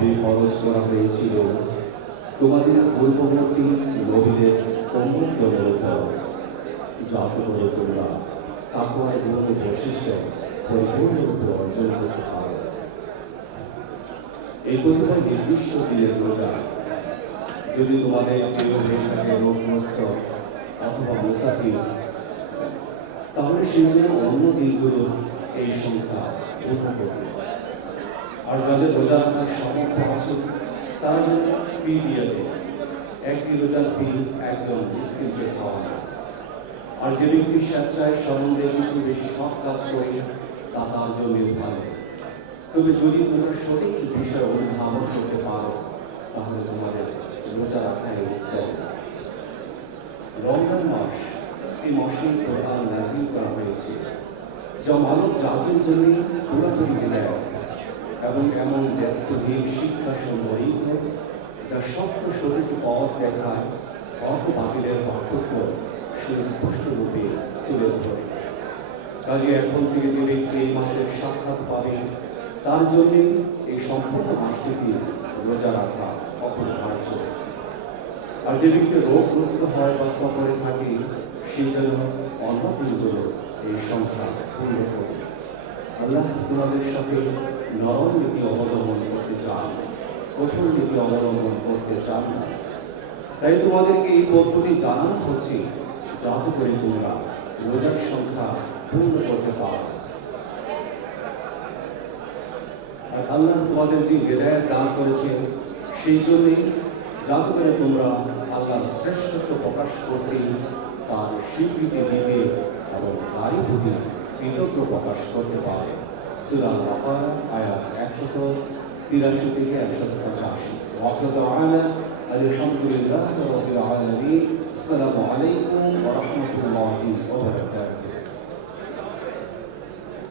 ভাবে খরচ করা হয়েছিল। তোমাদের পূর্ববর্তী নবীদের করে তোমরা বৈশিষ্ট্য পরিপূর্ণরূপে অর্জন করতে পারো। এই কতিপয় নির্দিষ্ট দিনের রোজা। যদি তোমাদের প্রিয় হয়ে থাকে রোগগ্রস্ত অথবা মুসাফির, তাহলে সেই জন্য অন্য দিনগুলো এই সংখ্যা পূর্ণ করবে আর যাদের রোজা রাখার সামর্থ্য আছে, তারা যেন ফি দিয়ে দেয়। একটি রোজার ফি একজন মিসকিনকে খাওয়ানো আর যে ব্যক্তি স্বেচ্ছায় সম্বন্ধে কিছু বেশি সব কাজ করে, তা তার জন্য ভালো। তবে যদি তোমরা সঠিক বিষয় অনুধাবন করতে পারো, তাহলে তোমাদের রোজা রাখাই উত্তম। রমজান মাস এই মাসে প্রধান নাজিল করা হয়েছে, যা মানব জাতির জন্য বিনায়ক এবং এমন ব্যক্তিহীন শিক্ষা সম্বলিত যা সত্য সঠিক পথ দেখায় অর্থ বাতিলের পার্থক্য সুস্পষ্ট রূপে তুলে ধরে। কাজে এখন থেকে যে ব্যক্তি এই মাসের সাক্ষাৎ পাবে, তার জন্য এই সম্পূর্ণ মাসটিকে রোজা রাখা অপরিহার্য। আর যে ব্যক্তি রোগগ্রস্ত হয় বা সফরে থাকে সেই জন্য অন্য দিনগুলো এই সংখ্যা পূর্ণ করে। আল্লাহ তোমাদের সাথে নরম নীতি অবলম্বন করতে চান, কঠোর নীতি অবলম্বন করতে চান না। তাই তোমাদেরকে এই পদ্ধতি জানানো হচ্ছে, যাতে করে তোমরা রোজার সংখ্যা পূর্ণ করতে পারো। আর আল্লাহ তোমাদের যে হৃদয় দান করেছেন, সেই জন্যই যাতে করে তোমরা আল্লাহর শ্রেষ্ঠত্ব প্রকাশ করতে তার স্বীকৃতি দিতে এবং তারই প্রতি কৃতজ্ঞ প্রকাশ করতে পারে। সুরা বাপার আয়াত একশত তিরাশি থেকে একশত পঁচাশি। ওয়াকদ আলা, আলহামদুলিল্লাহ রবিল আলমী আসসালামু আলাইকুম